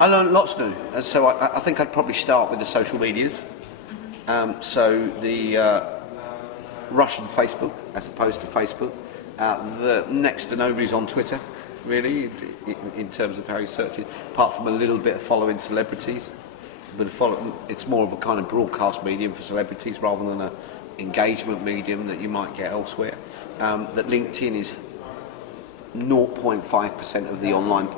I learned lots new, and so I think I'd probably start with the social medias. So the Russian Facebook as opposed to Facebook. The next to nobody's on Twitter, really, in terms of how you search it, apart from a little bit of following celebrities. But it's more of a kind of broadcast medium for celebrities rather than an engagement medium that you might get elsewhere. That LinkedIn is 0.5% of the online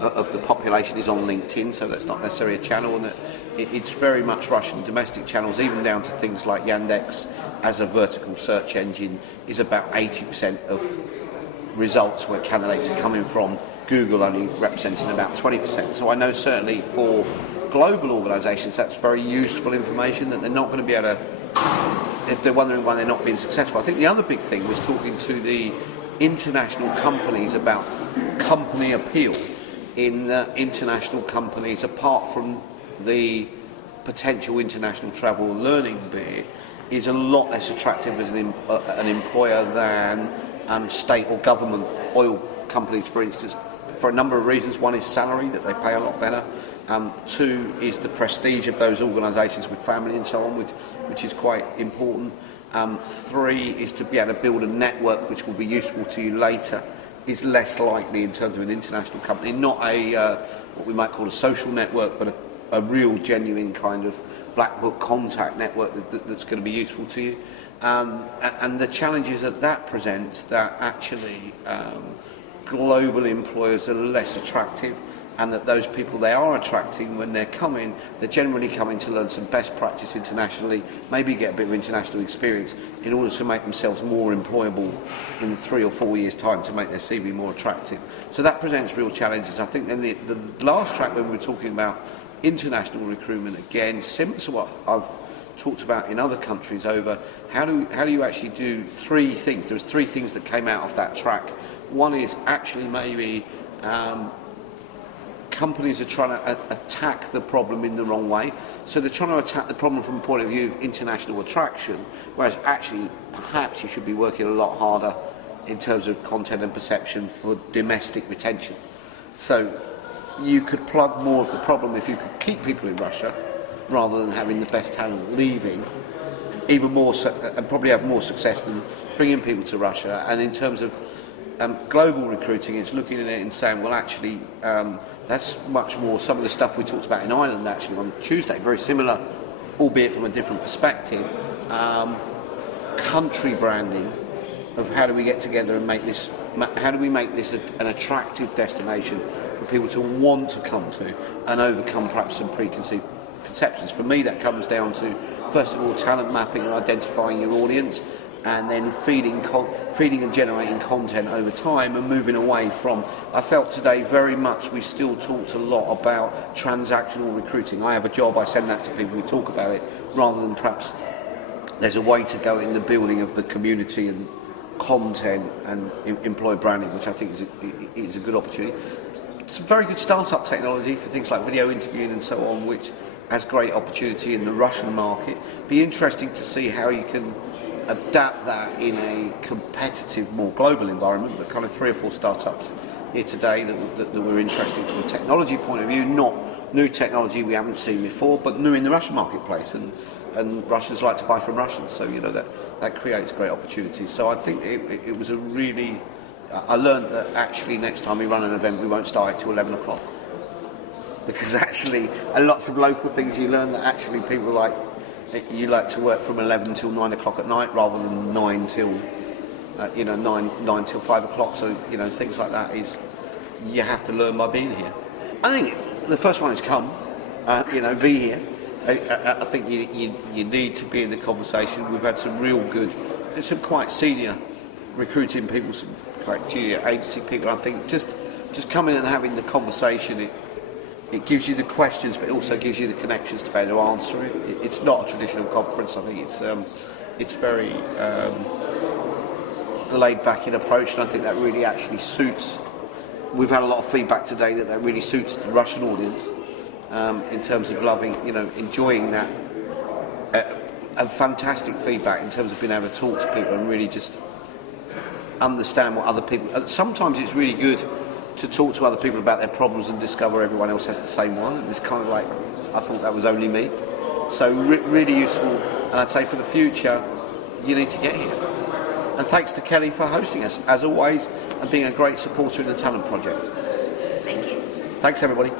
of the population is on LinkedIn, so that's not necessarily a channel, and that it's very much Russian domestic channels, even down to things like Yandex as a vertical search engine is about 80% of results where candidates are coming from, Google only representing about 20%. So I know certainly for global organisations that's very useful information that they're not going to be able to, if they're wondering why they're not being successful. I think the other big thing was talking to the international companies about company appeal in the international companies, apart from the potential international travel and learning bit, is a lot less attractive as an employer than state or government oil companies, for instance, for a number of reasons. One is salary, that they pay a lot better. Two is the prestige of those organisations with family and so on, which is quite important. Three is to be able to build a network which will be useful to you later, is less likely in terms of an international company, not a what we might call a social network, but a real genuine kind of black book contact network that's going to be useful to you. And the challenges that presents, that actually global employers are less attractive, and that those people they are attracting when they're coming, they're generally coming to learn some best practice internationally, maybe get a bit of international experience in order to make themselves more employable in 3 or 4 years' time, to make their CV more attractive. So that presents real challenges. I think then the last track, when we were talking about international recruitment, again, similar to what I've talked about in other countries over how do you actually do three things. There was three things that came out of that track. One is actually maybe companies are trying to attack the problem in the wrong way. So they're trying to attack the problem from a point of view of international attraction, whereas actually perhaps you should be working a lot harder in terms of content and perception for domestic retention. So you could plug more of the problem if you could keep people in Russia rather than having the best talent leaving, even more and probably have more success than bringing people to Russia. And in terms of global recruiting, it's looking at it and saying, well, actually, that's much more some of the stuff we talked about in Ireland actually on Tuesday, very similar, albeit from a different perspective. Country branding of how do we get together and make this an attractive destination for people to want to come to and overcome perhaps some preconceived conceptions. For me, that comes down to, first of all, talent mapping and identifying your audience, and then feeding and generating content over time and moving away from, I felt today very much we still talked a lot about transactional recruiting. I have a job, I send that to people, we talk about it, rather than perhaps there's a way to go in the building of the community and content and employer branding, which I think is a good opportunity. Some very good startup technology for things like video interviewing and so on, which has great opportunity in the Russian market. Be interesting to see how you can adapt that in a competitive, more global environment, but kind of 3 or 4 startups here today that were interesting from a technology point of view, not new technology we haven't seen before, but new in the Russian marketplace, and Russians like to buy from Russians, so that creates great opportunities. So I think it was a really, I learned that actually next time we run an event we won't start till 11 o'clock, because actually, and lots of local things you learn that actually people you like to work from 11 till 9 o'clock at night rather than 9 till 9 till 5 o'clock. So things like that is you have to learn by being here. I think the first one is come, be here. I think you need to be in the conversation. We've had some real good, some quite senior recruiting people, some quite junior agency people. I think just coming and having the conversation. It gives you the questions, but it also gives you the connections to be able to answer it. It's not a traditional conference. I think it's very laid back in approach, and I think that really actually suits. We've had a lot of feedback today that really suits the Russian audience in terms of loving, enjoying that. And fantastic feedback in terms of being able to talk to people and really just understand what other people. Sometimes it's really good to talk to other people about their problems and discover everyone else has the same one. It's kind of like, I thought that was only me. So really useful, and I'd say for the future, you need to get here. And thanks to Kelly for hosting us, as always, and being a great supporter in the Talent Project. Thank you. Thanks, everybody.